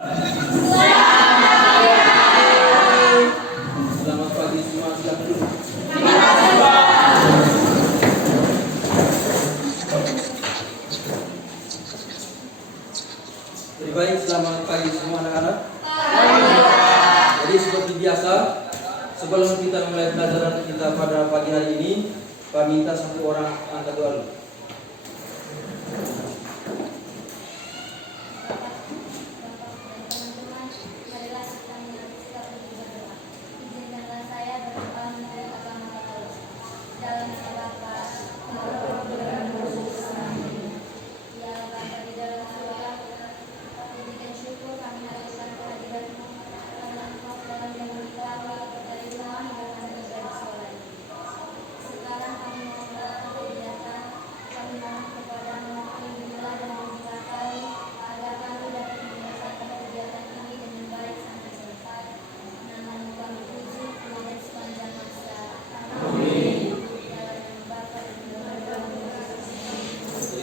Selamat pagi semua, silakan duduk. Lebih baik, selamat pagi semua anak-anak. Jadi seperti biasa, sebelum kita mulai pelajaran kita pada pagi hari ini, Pak minta satu orang angkat doa dulu.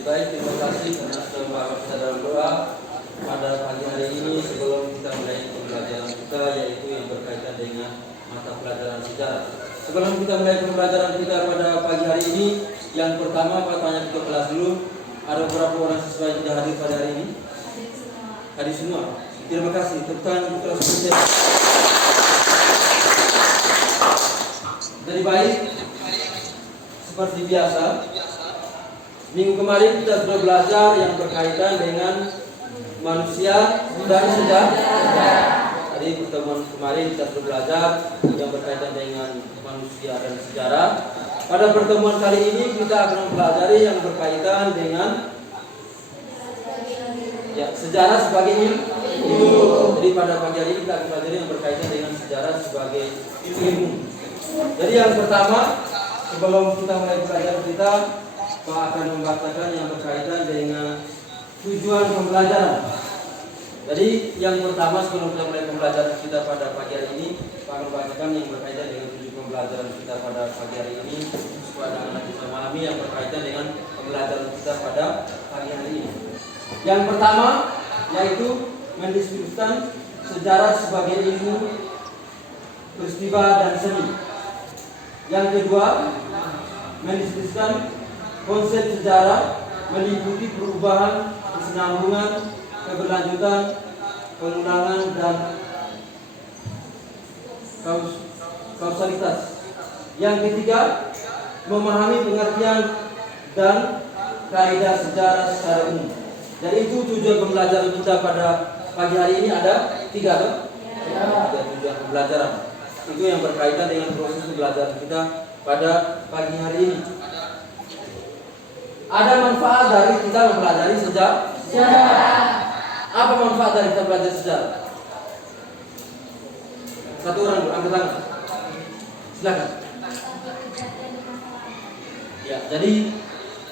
Baik, terima kasih karena sudah kita dalam doa pada pagi hari ini sebelum kita mulai pembelajaran kita, yaitu yang berkaitan dengan mata pelajaran sejarah. Sebelum kita mulai pembelajaran kita pada pagi hari ini, yang pertama Pak tanya ke kelas dulu, ada berapa orang siswa yang sudah hadir pada hari ini? Hadir semua. Terima kasih. Tepuk tangan untuk kelas kita. Jadi baik, seperti biasa. Minggu kemarin kita sudah belajar yang berkaitan dengan manusia dan sejarah. Tadi pertemuan kemarin kita sudah belajar yang berkaitan dengan manusia dan sejarah. Pada pertemuan kali ini kita akan mempelajari yang berkaitan dengan sejarah sebagai ilmu. Jadi pada pagi hari ini kita akan pelajari yang berkaitan dengan sejarah sebagai ilmu. Jadi yang pertama, sebelum kita mulai belajar kita, Pak akan membacakan yang berkaitan dengan tujuan pembelajaran. Jadi yang pertama sebelum kita mulai pembelajaran kita pada pagi hari ini, Pak akan membacakan yang berkaitan dengan tujuan pembelajaran kita pada pagi hari ini, supaya anak-anak bisa memahami yang berkaitan dengan pembelajaran kita pada pagi hari ini. Yang pertama yaitu mendiskusikan sejarah sebagai ilmu, peristiwa dan seni. Yang kedua, mendiskusikan konsep sejarah meliputi perubahan, kesinambungan, keberlanjutan, pengulangan, dan kausalitas. Yang ketiga, memahami pengertian dan kaidah sejarah secara umum. Jadi itu tujuan pembelajaran kita pada pagi hari ini ada 3 kan? Ada tujuan pembelajaran. Itu yang berkaitan dengan proses pembelajaran kita pada pagi hari ini. Ada manfaat dari kita mempelajari sejarah. Apa manfaat dari kita belajar sejarah? Satu orang angkat tangan. Silakan. Ya, jadi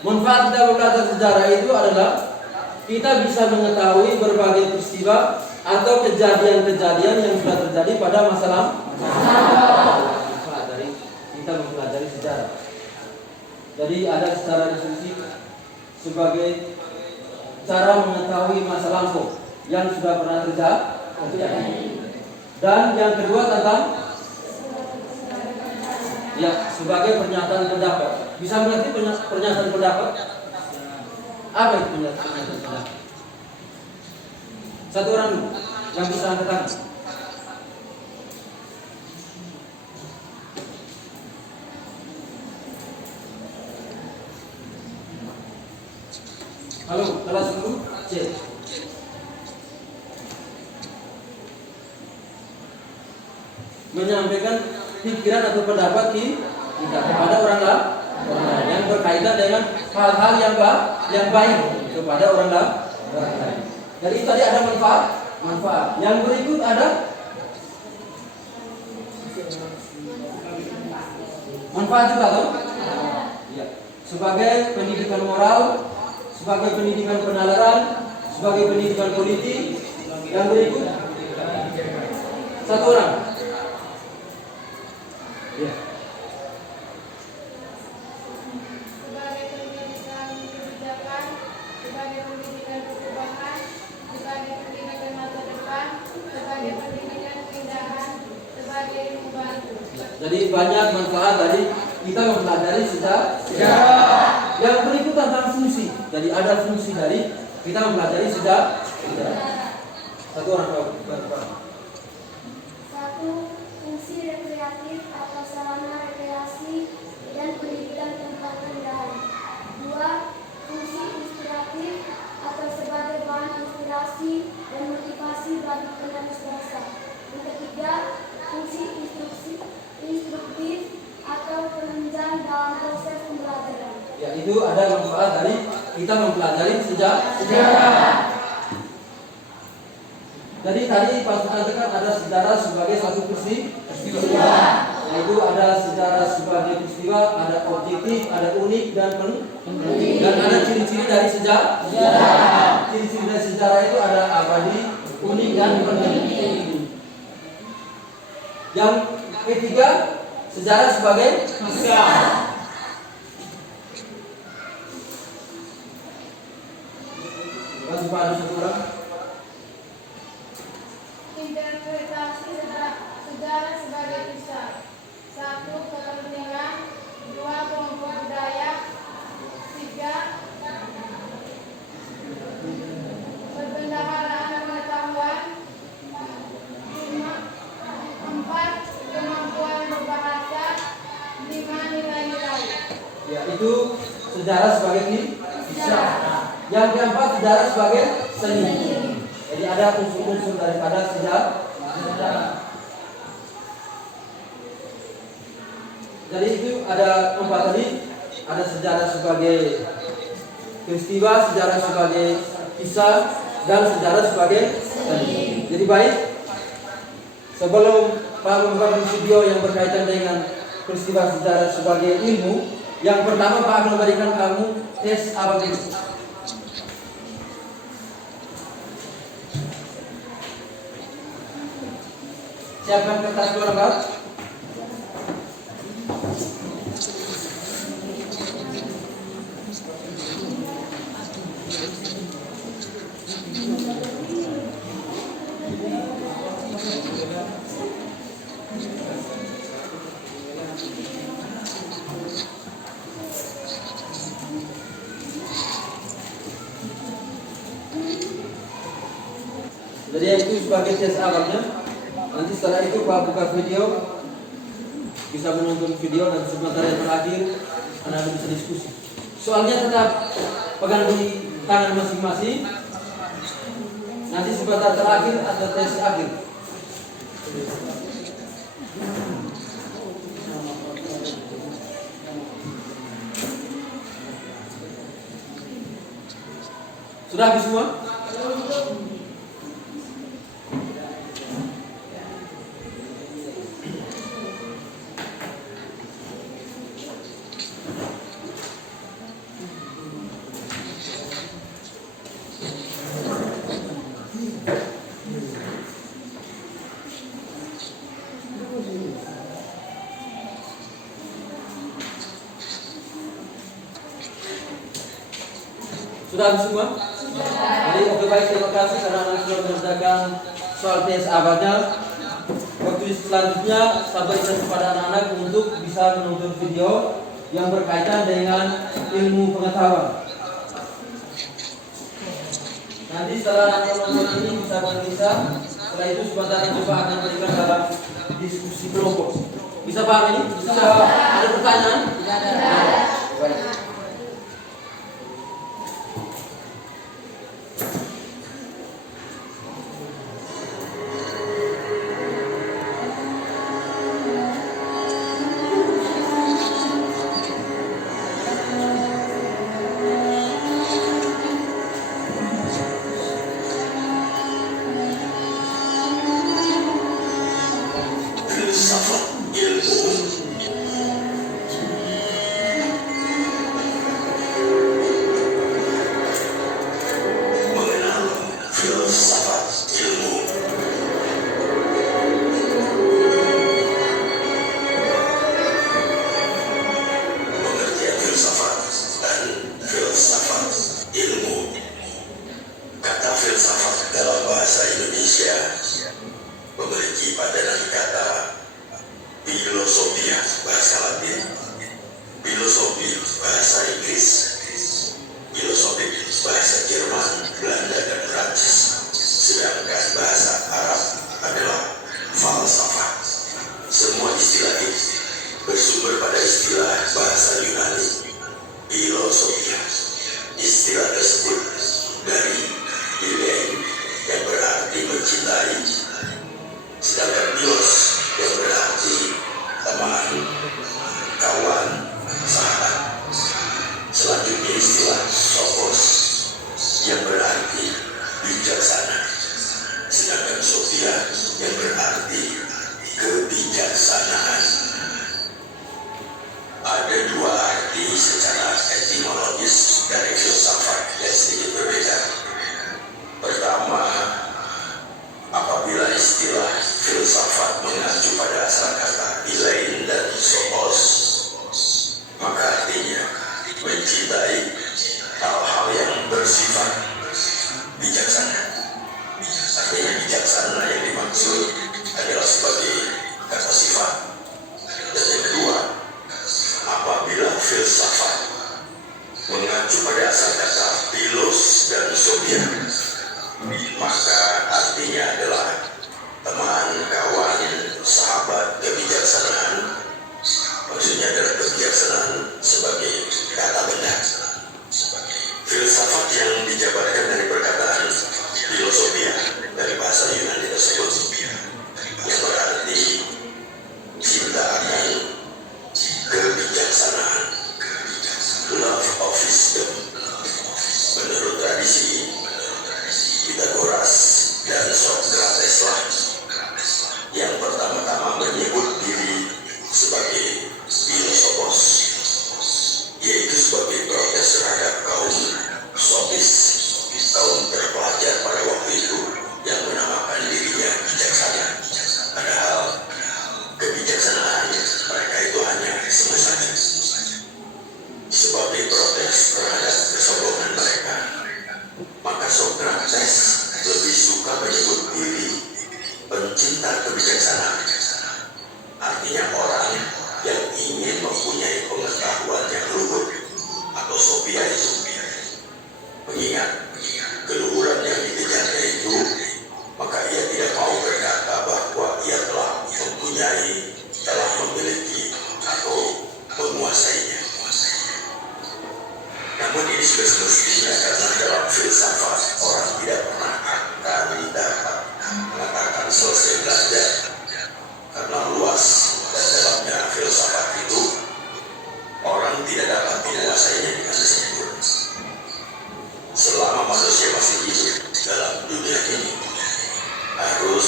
manfaat kita belajar sejarah itu adalah kita bisa mengetahui berbagai peristiwa atau kejadian-kejadian yang sudah terjadi pada masa lalu. Manfaat dari kita mempelajari sejarah. Jadi ada secara diskusi sebagai cara mengetahui masa lampau yang sudah pernah terjadi. Dan yang kedua tentang sebagai pernyataan pendapat. Bisa mengerti pernyataan pendapat? Apa itu pernyataan pendapat? Satu orang yang bisa angkat tangan. Halo, kelas dulu, C. Menyampaikan pikiran atau pendapat kita kepada orang lain yang berkaitan dengan hal-hal yang baik kepada orang lain. Jadi tadi ada manfaat. Yang berikut ada manfaat juga kan? Ya. Sebagai pendidikan moral, sebagai pendidikan penalaran, sebagai pendidikan politik. Yang berikut satu orang. Ya. Sebagai pendidikan kebijakan, sebagai pendidikan perubahan, sebagai pendidikan masa depan, Jadi banyak manfaat dari kita mempelajari sejarah. Yang berikut tentang fungsi. Jadi ada fungsi dari kita mempelajari sejarah. Satu orang tahu. Satu, fungsi rekreatif atau sarana rekreasi dan pendidikan tempat rendahan. Dua, fungsi inspiratif atau sebagai bahan inspirasi dan motivasi bagi penerus bangsa. Yang ketiga, fungsi instruktif atau penunjang dalam proses pembelajaran. Ya, itu ada manfaat dari kita mempelajari sejarah. Jadi tadi Pak katakan ada sejarah sebagai satu peristiwa. Yaitu ada sejarah sebagai peristiwa, ada objektif, ada unik dan dan ada ciri-ciri dari sejarah. Ciri-ciri dari sejarah itu ada abadi, unik dan penting. Yang ketiga, sejarah sebagai Masih Pak, ada satu orang. Interpretasi sejarah sebagai kisah. Satu, kepentingan. Dua, kelompok budaya. Tiga, perbendaharaan pengetahuan. Empat, kemampuan berbahasa. Lima, nilai-nilai. Ya, itu sejarah sebagai kisah. Yang keempat, sejarah sebagai seni. Jadi ada unsur-unsur daripada sejarah. Jadi itu ada empat tadi. Ada sejarah sebagai peristiwa, sejarah sebagai kisah, dan sejarah sebagai seni. Jadi baik, sebelum Pak membuat video yang berkaitan dengan peristiwa sejarah sebagai ilmu, yang pertama Pak akan memberikan kamu tes apa itu. Siapkan kertas dua lembar. Jadi itu sebagai tes awalnya. Nanti setelah itu Pak buka video, bisa menonton video dan sebentar yang terakhir Anda bisa diskusi. Soalnya tetap pegang di tangan masing-masing. Nanti sebentar terakhir ada tes akhir. Sudah habis semua? Sudah habis semua? Jadi oke baik, terima kasih karena Anda sudah mengerjakan soal tes abadnya. Waktu selanjutnya saya berikan kepada anak-anak untuk bisa menonton video yang berkaitan dengan ilmu pengetahuan. Nanti setelah Anda menonton ini bisa berpisah. Setelah itu sebentar coba akan berikan dalam diskusi kelompok. Bisa paham ini? Bisa. Ada pertanyaan? Tidak ada. Baik. Memiliki padanan kata, bila filosofia bahasa Latin, filosofi bahasa Inggris, filosofi bahasa Jerman, Belanda, dan Prancis. Sedangkan bahasa Arab adalah falsafah. Semua istilah ini bersumber pada istilah bahasa Yunani, filosofia. Istilah tersebut dari philein yang berarti mencintai, sedangkan philos yang berarti teman, kawan, sahabat. Selanjutnya istilah sophos yang berarti bijaksana, sedangkan sophia yang berarti kebijaksanaan. Ada dua arti secara etimologis dari filsafat yang sedikit berbeda. Pertama, apabila istilah filsafat mengacu pada asal kata philein dan sophos, maka artinya mencintai hal-hal yang bersifat bijaksana. Artinya bijaksana yang dimaksud adalah sebagai kata sifat. Dan yang kedua, apabila filsafat mengacu pada asal kata philos dan sophia, maka artinya adalah teman, kawan, sahabat, kebijaksanaan. Maksudnya adalah kebijaksanaan sebagai kata benda. Filsafat yang dijabarkan dari perkataan filosofia dari bahasa Yunani tersebut, yang berarti cinta akan kebijaksanaan, love of wisdom. Menurut tradisi, Pythagoras dan Socrates lah yang pertama-tama menyebut diri sebagai filosofos, yaitu sebagai protes terhadap kaum sofis, kaum terpelajar pada waktu itu yang menamakan dirinya bijaksana. Padahal kebijaksanaan mereka itu hanya semuanya. Sebagai protes terhadap kesombongan mereka, maka Socrates lebih suka menyebut diri pencinta kebijaksanaan. Artinya orang yang ingin mempunyai pengetahuan yang luhur atau sophia itu. Mengingat keluhuran yang dikejarnya itu, maka ia tidak mau berkata bahwa ia telah mempunyai, telah memiliki atau menguasainya. Namun ini sudah semestinya, karena dalam filsafat orang tidak pernah akan dapat mengatakan selesai belajar, karena luas dan dalamnya filsafat itu orang tidak dapat menguasainya dengan sempurna. Selama manusia masih hidup dalam dunia ini, harus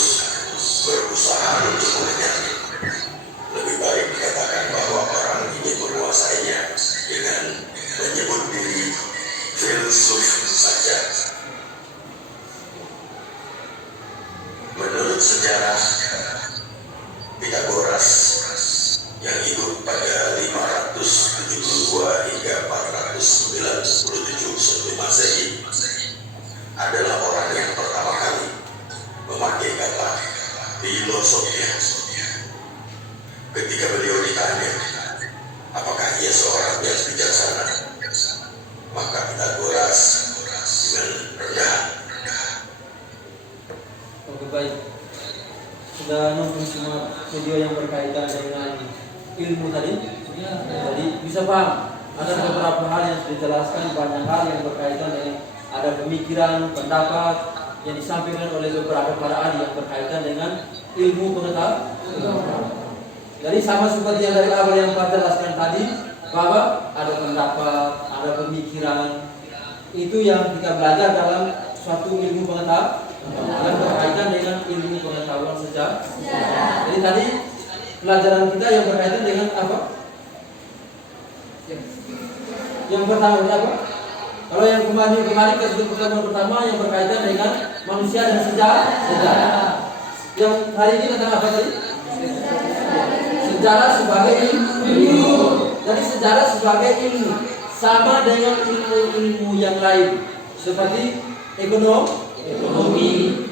berusaha untuk mengejarnya. Lebih baik dikatakan bahwa orang ingin menguasainya dengan menyebut diri filsuf saja. Menurut sejarah, Pythagoras yang hidup pada 572 hingga 497 sebelum Masehi adalah orang yang pertama kali memakai kata filosofia. Ketika beliau ditanya apakah ia seorang yang bijaksana, maka Pythagoras dengan rendah. Oke, baik. Sudah nonton semua video yang berkaitan dengan ilmu tadi? Ya. Jadi bisa paham. Ada beberapa hal yang sudah dijelaskan, banyak hal yang berkaitan dengan ada pemikiran, pendapat yang disampaikan oleh beberapa para ahli yang berkaitan dengan ilmu pengetahuan. Jadi sama seperti yang dari awal yang Pak jelaskan tadi, bahwa ada pendapat, ada pemikiran, itu yang kita belajar dalam suatu ilmu pengetahuan yang berkaitan dengan ilmu pengetahuan sejarah. Jadi tadi pelajaran kita yang berkaitan dengan apa? Yang pertama apa? Kalau yang kemarin pertemuan pertama yang berkaitan dengan manusia dan sejarah. Yang hari ini tentang apa tadi? Sejarah sebagai ilmu. Jadi sejarah sebagai ilmu sama dengan ilmu-ilmu yang lain seperti ekonomi,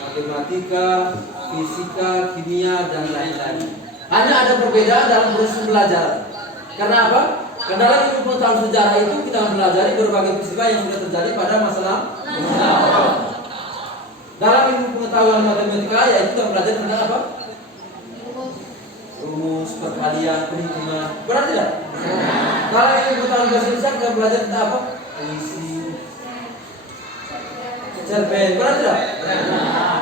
matematika, fisika, kimia dan lain-lain. Hanya ada perbedaan dalam proses pembelajaran. Karena apa? Karena dalam ilmu pengetahuan sejarah itu kita mempelajari berbagai peristiwa yang sudah terjadi pada masa lalu. Dalam ilmu pengetahuan matematika ya kita belajar tentang apa? Rumus, perkalian, perhitungan. Benar tidak? Dalam ilmu pengetahuan bahasa Indonesia kita belajar tentang apa? Puisi, cerpen. Benar tidak?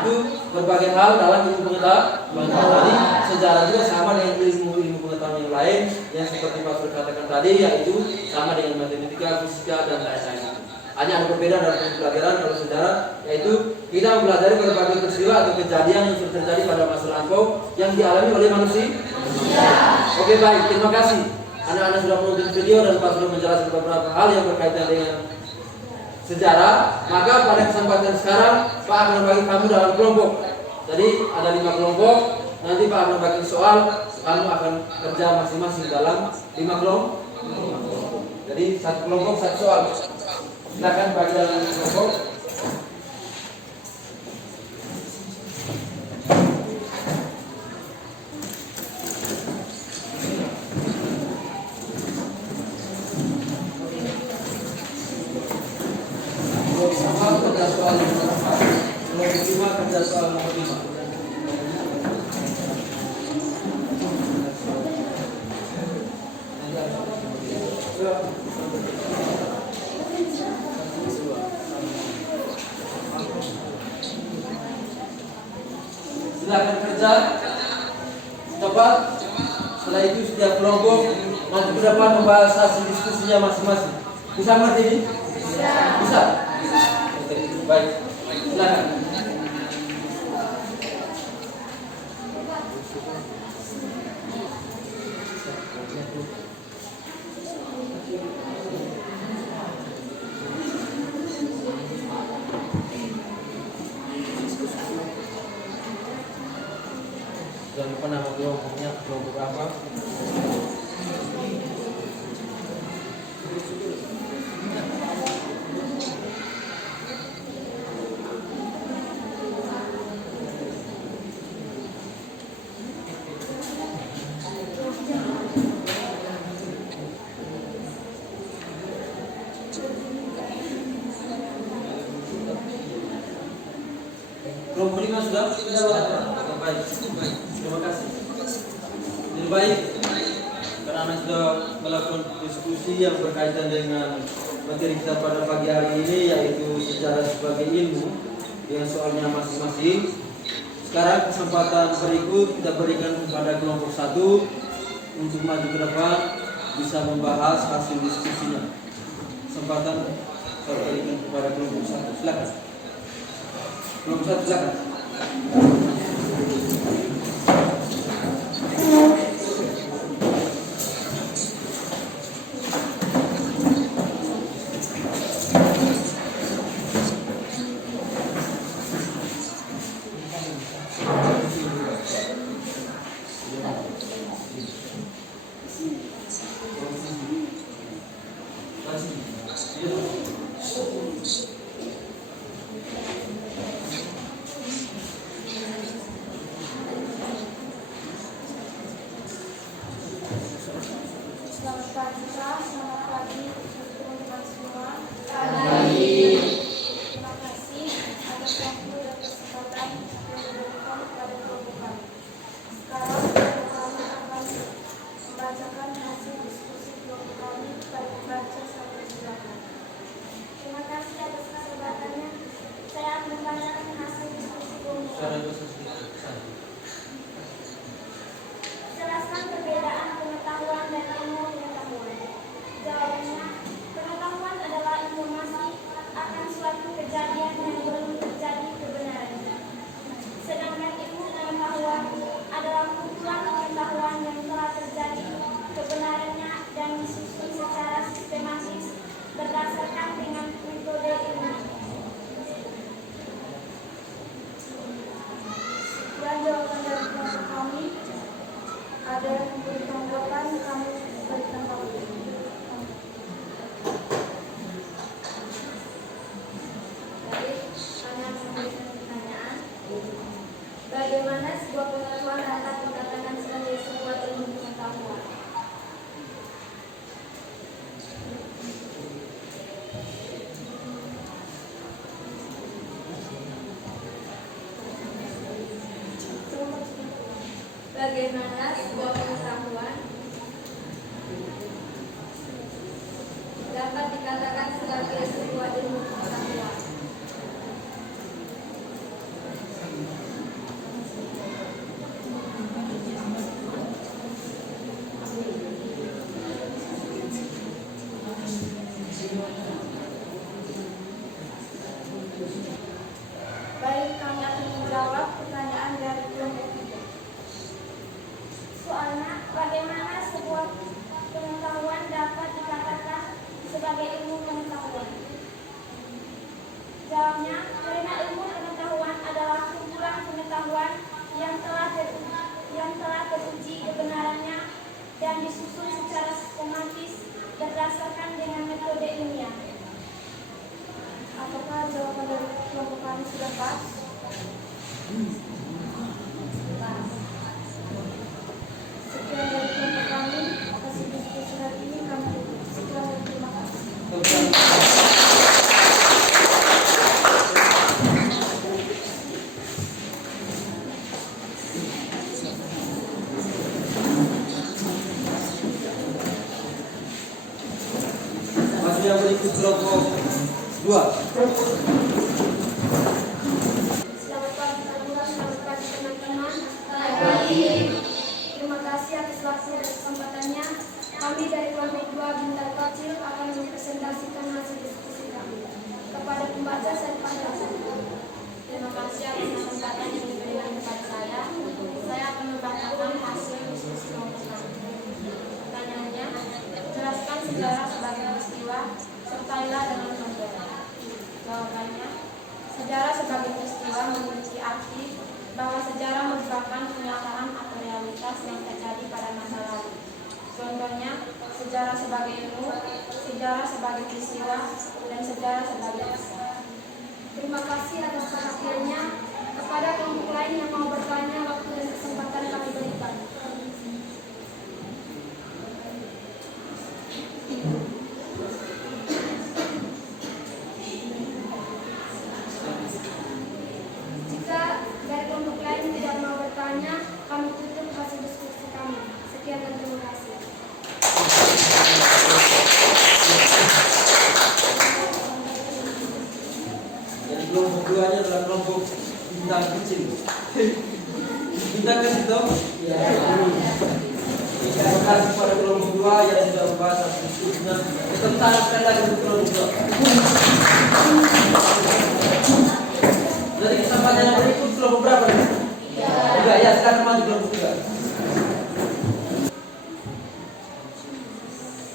Itu berbagai hal dalam ilmu pengetahuan. Tadi sejarah juga sama dengan ilmu pengetahuan yang lain yang seperti Pak Sur katakan tadi, yaitu sama dengan matematika, fisika dan lain-lain. Hanya ada perbedaan dalam pelajaran kalau sejarah, yaitu kita mempelajari berbagai peristiwa atau kejadian yang sudah terjadi pada masa lampau yang dialami oleh manusia. Oke, baik, terima kasih. Anak-anak sudah menonton video dan Pak Sur menjelaskan beberapa hal yang berkaitan dengan sejarah. Maka pada kesempatan sekarang Pak akan membagi kamu dalam kelompok. Jadi ada 5 kelompok. Nanti Pak akan bagi soal, kamu akan kerja masing-masing dalam 5 kelompok. Jadi satu kelompok satu soal. Silakan bagi dalam kelompok. Sama kerja soal nomor 4, nomor 5 kerja soal nomor 5. Silakan kerja cepat. Setelah itu setiap kelompok nanti ke depan membahas hasil diskusinya masing-masing. Bisa mengerti ini? Bisa. Baik. Silakan. Jangan lupa nama kelompoknya, kelompok apa? Kelompok 5 sudah? Baik. Terima kasih. Jadi baik, karena Anda sudah melakukan diskusi yang berkaitan dengan materi kita pada pagi hari ini, yaitu sejarah sebagai ilmu dengan soalnya masing-masing. Sekarang kesempatan berikut kita berikan kepada kelompok 1 untuk maju ke depan, bisa membahas hasil diskusinya. Kesempatan saya berikan kepada kelompok 1. Silakan. Kelompok 1 silakan. Selamat pagi, Kak. Selamat pagi, teman-teman semua. Terima kasih atas waktu dan kesempatan yang diberikan kepada kelompok kami. Sekarang kami akan membacakan hasil diskusi kelompok kami pada pembaca 1 silakan. Terima kasih atas kesempatannya. Saya akan membacakan hasil diskusi kelompok kami. Jelaskan perbedaan pengetahuan dan ilmu pengetahuan. Jawabannya, pengetahuan adalah informasi akan suatu kejadian yang belum terjadi kebenarannya. Sedangkan ilmu pengetahuan adalah kumpulan pengetahuan yang telah terjadi kebenarannya dan disusun secara sistematis berdasarkan dengan metode ilmu. Dan jawaban dari kelompok kami ada yang bertanggapan, kami bertanggapan. Baik, kami akan memberikan pertanyaan. Bagaimana sebuah pengetahuan dapat dikatakan sebagai sebuah ilmu pengetahuan? Bagaimana sebuah pengetahuan dapat dikatakan sebagai sebuah ilmu pengetahuan? Baik, kami akan menjawab pertanyaan dari kelompok 3. Soalnya, bagaimana sebuah pengetahuan dapat dikatakan sebagai ilmu pengetahuan? Jawabnya, karena ilmu pengetahuan adalah kumpulan pengetahuan yang telah teruji kebenarannya dan disusun secara sistematis berdasarkan dengan metode ilmiah. Apakah jawaban dari kelompok kami sudah pas? Sekian dari kelompok kami. Atas diskusi hari ini kami tutup. Sekian dan terima kasih. Masih yang berikut kelompok 2. Selamat pagi teman-teman, selamat pagi teman-teman. Terima kasih atas waktu dan kesempatannya. Kami dari kelompok 2 Bintang Kecil akan mempresentasikan hasil diskusi kami. Kepada pembaca saya panggilkan. Terima kasih atas kesempatan yang diberikan kepada saya. Saya akan membacakan hasil diskusi kelompok kami. Pertanyaannya, jelaskan sejarah sebagai peristiwa serta ilah dalam sejarah. Jawabannya, sejarah sebagai peristiwa memiliki arti bahwa sejarah merupakan kenyataan atau realitas yang terjadi pada masa lalu. Contohnya, sejarah sebagai ilmu, sejarah sebagai peristiwa, dan sejarah sebagai kisah. Terima kasih atas perhatiannya. Kepada kelompok lain yang mau bertanya, waktu dan kesempatan kami berikan. Jika dari kelompok lain tidak mau bertanya, kami tutup hasil diskusi kami. Sekian dan terima kasih. Jadi kelompok 2 nya adalah kelompok bintang kecil. Bintang kecil dong? Iya. Terima kasih pada kelompok 2 yang sudah membahas hasil diskusinya. Tepuk tangan sekali lagi untuk kelompok 2. Jadi kesempatan yang berikut kelompok berapa nih? 3 ya, sekarang maju kelompok 3.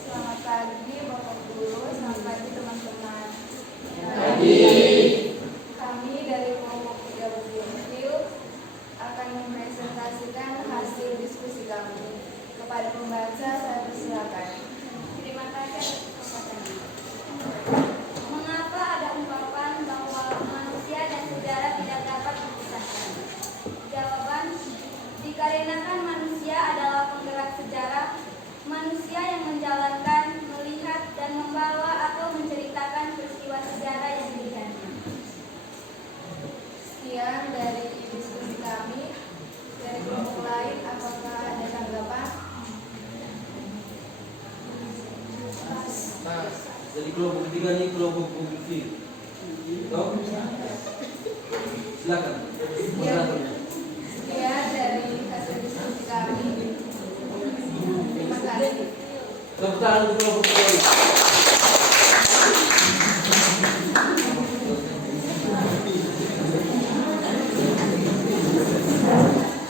Selamat pagi Bapak Guru, selamat pagi teman-teman. Kami dari kelompok 3 Bukil akan mempresentasikan hasil diskusi kami. Kepada pembaca saya persilakan. Terima kasih atas kesempatannya. Mengapa ada ungkapan bahwa manusia dan sejarah tidak dapat dipisahkan? Jawaban, dikarenakan manusia adalah penggerak sejarah, manusia yang menjalankan, melihat, dan membawa atau menceritakan peristiwa sejarah yang dilihatnya. Sekian dari diskusi kami. Dari kelompok lain, apakah ada tanggapan? Nah, jadi kelompok 3 ini kelompok bukti. Toh? Silakan. Moderatornya. Sekian dari hasil diskusi kami. Terima kasih. Tepuk tangan untuk kelompok 3 ini.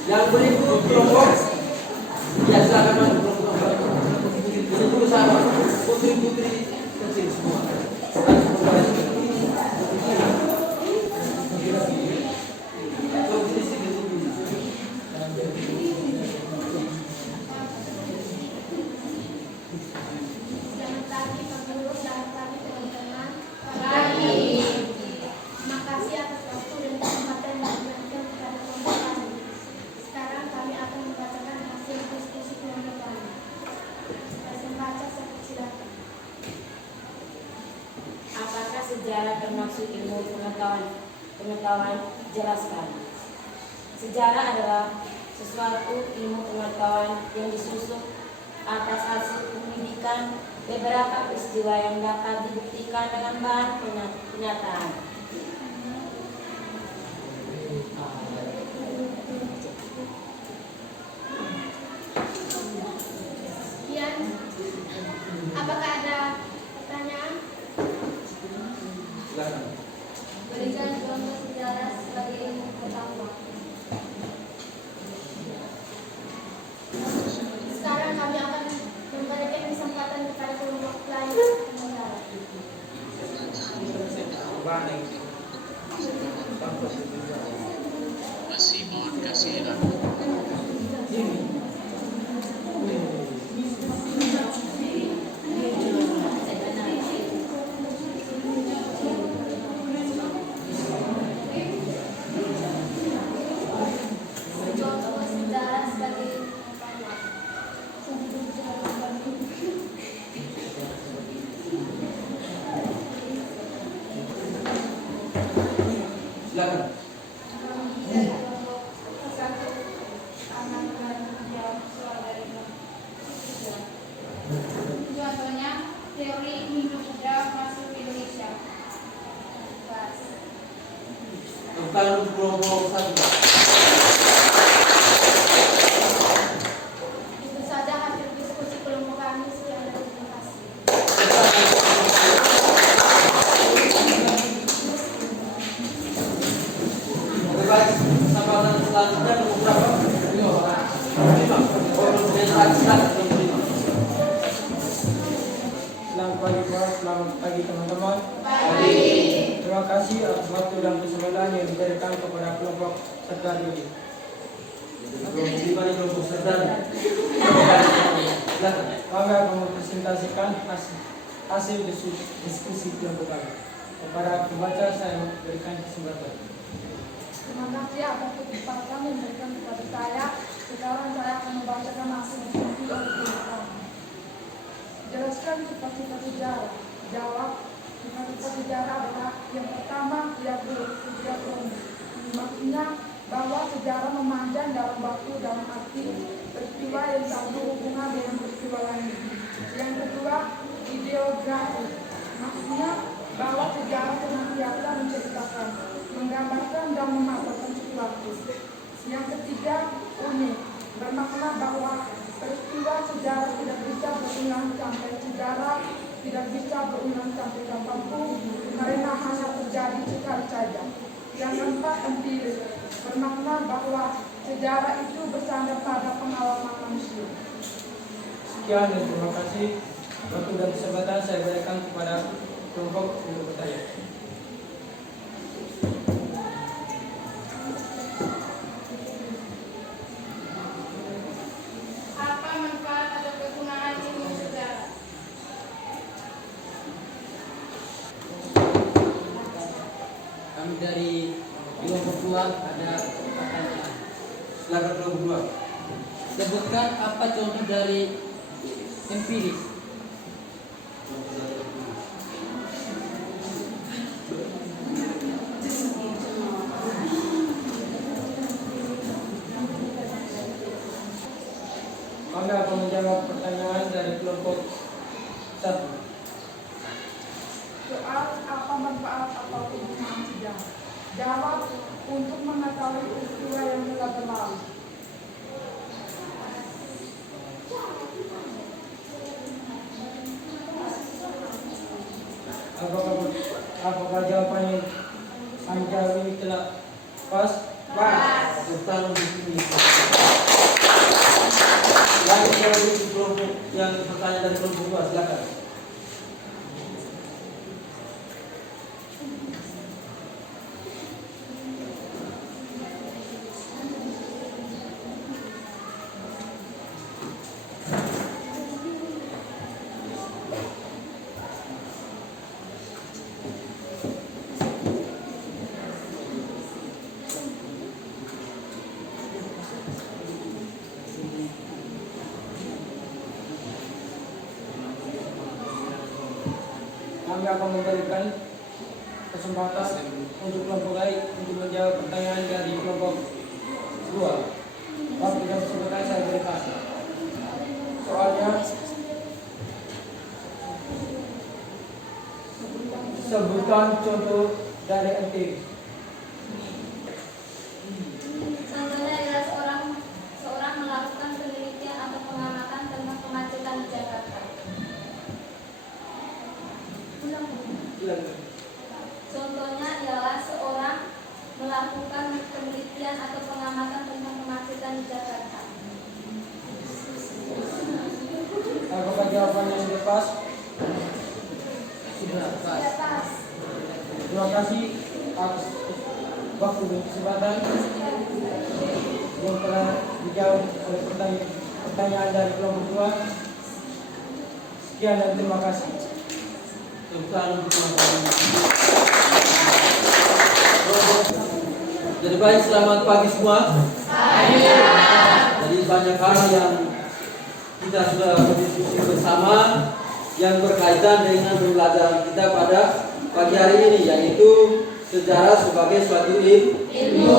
Yang berikut kelompok ya silakan masuk kelompok 4. Ini dulu sama putri-putri kecil semua. Selamat pagi Pak Guru, selamat pagi teman-teman. Terima kasih atas waktu dan kesempatan yang diberikan kepada kelompok kami. diskusi ilmu pengetahuan jelaskan. Sejarah adalah sesuatu ilmu pengetahuan yang disusun atas hasil penyelidikan beberapa peristiwa yang dapat dibuktikan dengan bahan kenyataan. Sekian. Apakah ada pertanyaan? Silakan. Berikan contoh sejarah sebagai ilmu pertama. Sekarang kami akan memberikan kesempatan kepada kelompok lain menjawab. Masih mohon kasih Contoh sejarah sebagai ilmu pertama. Silakan. Contohnya teori Hindu-Buddha masuk Indonesia. Tepuk tangan untuk kelompok 1. Itu saja hasil diskusi kelompok kami. Sekian dan terima kasih. Oke, baik. Kesempatan selanjutnya kelompok berapa? 5. Oh, belum punya silakan kelompok 5. Selamat pagi Pak, selamat pagi teman-teman. Terima kasih atas waktu dan kesempatan yang diberikan kepada kelompok Serdar ini. Kelompok 5 di kelompok Serdar. Silakan. Kami akan mempresentasikan hasil diskusi kelompok kami. Kepada pembaca saya berikan kesempatan. Terima kasih atas kesempatan yang diberikan kepada saya. Sekarang saya akan membacakan hasil diskusi oleh kelompok kami. Jelaskan cita-cita sejarah. Jawab, cita-cita sejarah adalah yang pertama, tidak umum. Maksudnya bahwa sejarah memanjang dalam waktu dalam arti peristiwa yang tak berhubungan dengan peristiwa lain. Yang kedua, ideografi. Maksudnya bahwa sejarah senantiasa menceritakan, menggambarkan dan memaparkan sesuatu. Yang ketiga, unik. Bermakna bahwa peristiwa sejarah tidak bisa berulang sampai kapanpun karena hanya terjadi sekali saja. Yang keempat, empiris. Bermakna bahwa sejarah itu bersandar pada pengalaman manusia. Sekian dan terima kasih. Waktu dan kesempatan saya berikan kepada kelompok untuk bertanya. Apa manfaat atau kegunaan ilmu sejarah? Kami dari kelompok 2 ada pertanyaan. Silakan kelompok 2. Sebutkan apa contoh dari empiris. Kami akan menjawab pertanyaan dari kelompok 1. Soal apa manfaat atau kegunaan sejarah? Jawab, untuk mengetahui peristiwa yang telah berlalu. Apakah jawabannya kami jawab ini telah pas? Tepuk tangan di sini. Yang dari kelompok yang bertanya dari kelompok 2, silakan. Kami akan memberikan kesempatan untuk kelompok lain untuk menjawab pertanyaan dari kelompok kedua. Waktu dan kesempatan saya berikan. Soalnya sebutkan contoh dari NT. Contohnya adalah seorang melakukan penelitian atau pengamatan tentang kemacetan di Jakarta. Contohnya adalah seorang melakukan penelitian atau pengamatan tentang kemacetan di Jakarta. Apakah jawabannya sudah pas? Sudah pas. Terima kasih atas waktu dan kesempatan yang telah dijawab oleh pertanyaan dari kelompok dua. Sekian dan terima kasih. Jadi baik, selamat pagi semua. Jadi banyak hal yang kita sudah berdiskusi bersama yang berkaitan dengan pembelajaran kita pada pagi hari ini, yaitu sejarah sebagai suatu ilmu.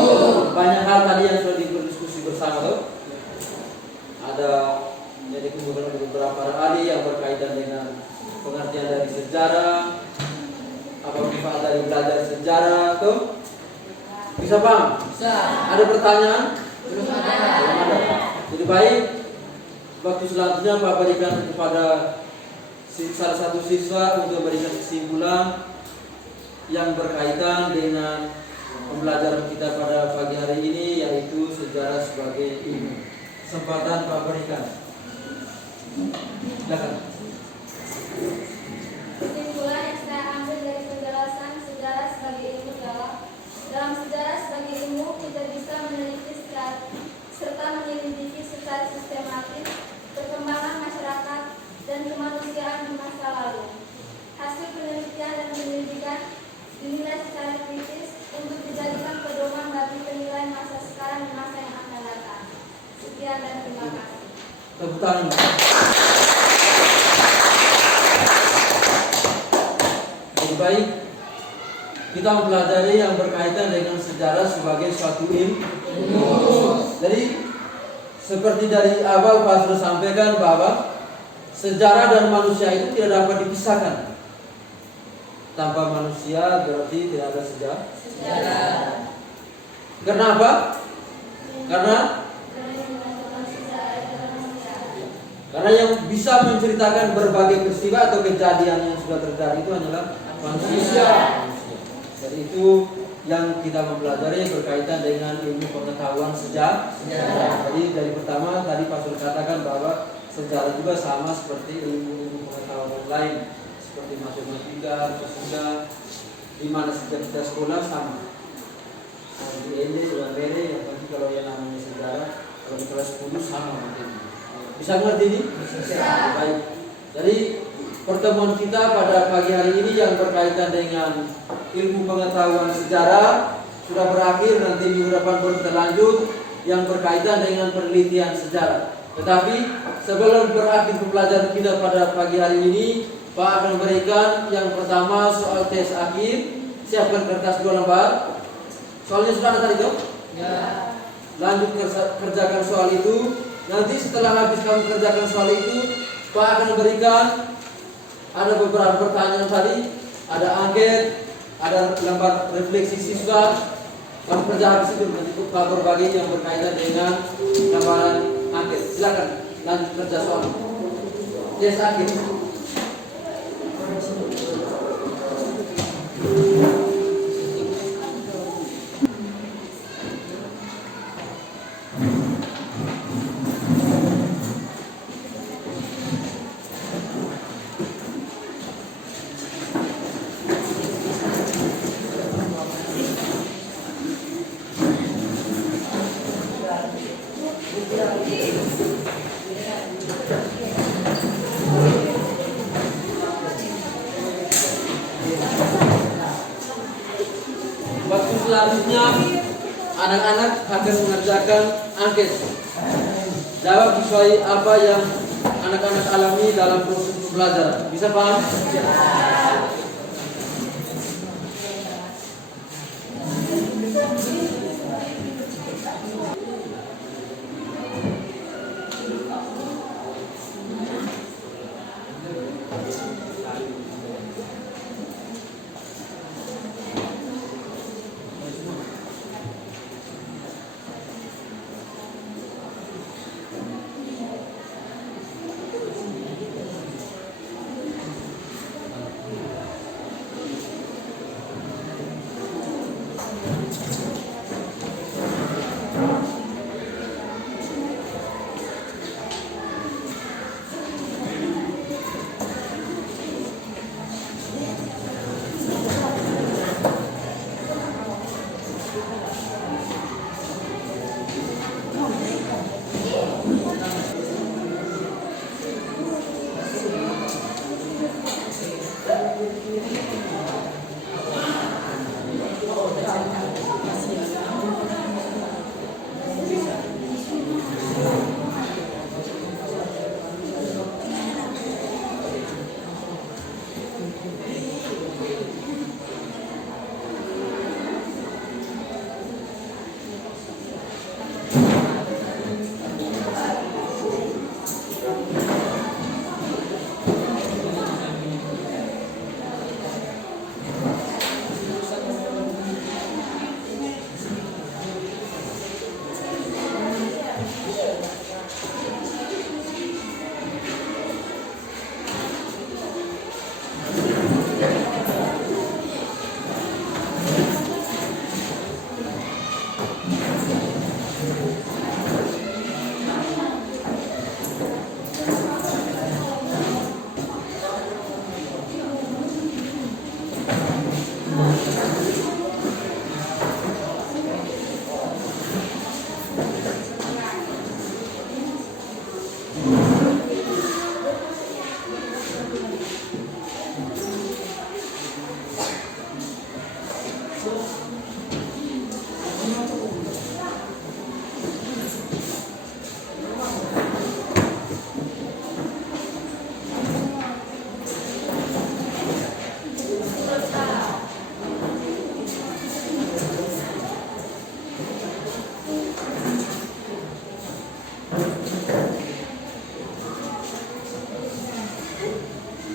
Banyak hal tadi yang sudah didiskusi bersama tuh. Ada jadi kemudian beberapa ahli yang berkaitan dengan pengertian dari sejarah, apa manfaat dari belajar sejarah tuh. Bisa paham? Bisa. Ada pertanyaan? Belum ada. Jadi baik, waktu selanjutnya Pak berikan kepada salah satu siswa untuk memberikan kesimpulan yang berkaitan dengan pembelajaran kita pada pagi hari ini, yaitu sejarah sebagai ilmu. Kesempatan Pak berikan. Silakan. Kesimpulan yang saya ambil dari penjelasan sejarah sebagai ilmu adalah dalam sejarah sebagai ilmu kita bisa meneliti serta menyelidiki secara sistematis perkembangan masyarakat dan kemanusiaan di masa lalu. Hasil penelitian dan penyelidikan dinilai secara kritis untuk dijadikan pedoman bagi penilaian masa sekarang dan masa yang akan datang. Sekian dan terima kasih. Tepuk tangan. Jadi baik, kita mempelajari yang berkaitan dengan sejarah sebagai suatu ilmu. Jadi seperti dari awal Pak sudah sampaikan bahwa sejarah dan manusia itu tidak dapat dipisahkan. Tanpa manusia berarti tidak ada sejarah. Kenapa? Karena yang bisa menceritakan berbagai peristiwa atau kejadian yang sudah terjadi itu hanyalah manusia. Jadi itu yang kita mempelajari berkaitan dengan ilmu pengetahuan sejarah. Jadi dari pertama tadi Pak sudah katakan bahwa sejarah juga sama seperti ilmu pengetahuan yang lain, seperti matematika, fisika, di mana sejak kita sekolah sama. Di SD sudah beda, yang penting kalau yang namanya sejarah kalau di kelas 10 sama mungkin. Bisa mengerti ini? Bisa. Baik. Jadi pertemuan kita pada pagi hari ini yang berkaitan dengan ilmu pengetahuan sejarah sudah berakhir. Nanti minggu depan baru kita lanjut yang berkaitan dengan penelitian sejarah. Tetapi sebelum berakhir pembelajaran kita pada pagi hari ini, Pak akan memberikan yang pertama soal tes akhir. Siapkan kertas 2 lembar. Soalnya sudah ada tadi tuh? Ya. Lanjut kerjakan soal itu. Nanti setelah habis kamu kerjakan soal itu, Pak akan memberikan ada beberapa pertanyaan tadi, ada angket, ada lembar refleksi siswa. Kamu kerja habis itu nanti Pak berbagi yang berkaitan dengan lembaran angket. Silakan lanjut kerja soal. Tes akhir. Waktu selanjutnya anak-anak akan mengerjakan angket. Jawab sesuai apa yang anak-anak alami dalam proses pembelajaran. Bisa paham?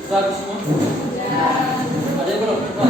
Sudah habis semua? Ada yang belum? Cepat.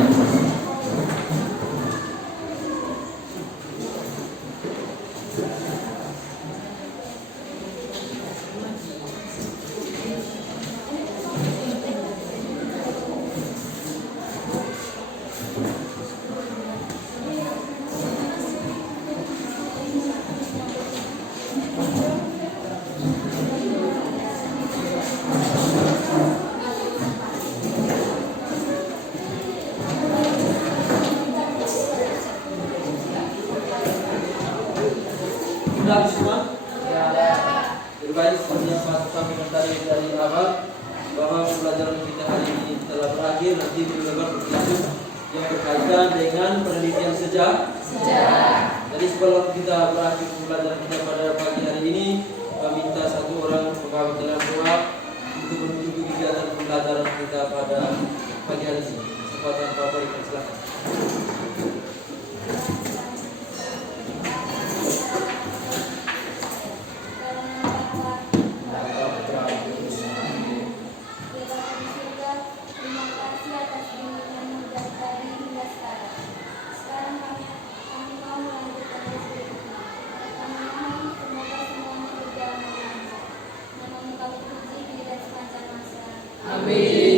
Sudah habis semua? Lebih baik seperti yang Pak sampaikan tadi dari awal bahwa pembelajaran kita hari ini telah berakhir. Nanti belajar berlanjut yang berkaitan dengan penelitian sejarah. Jadi sebelum kita berakhir pembelajaran kita pada pagi hari ini, kami minta satu orang membawa dalam doa untuk menutupi kegiatan pembelajaran kita pada pagi hari ini. Kesempatan Bapak berikan, silakan. Terima kasih atas bimbinganmu dari tadi hingga sekarang. Sekarang kami mau melanjutkan lesson ini. Kami mohon semoga semuanya berjalan dengan lancar. Nama kami puji di dan sepanjang masa. Amin.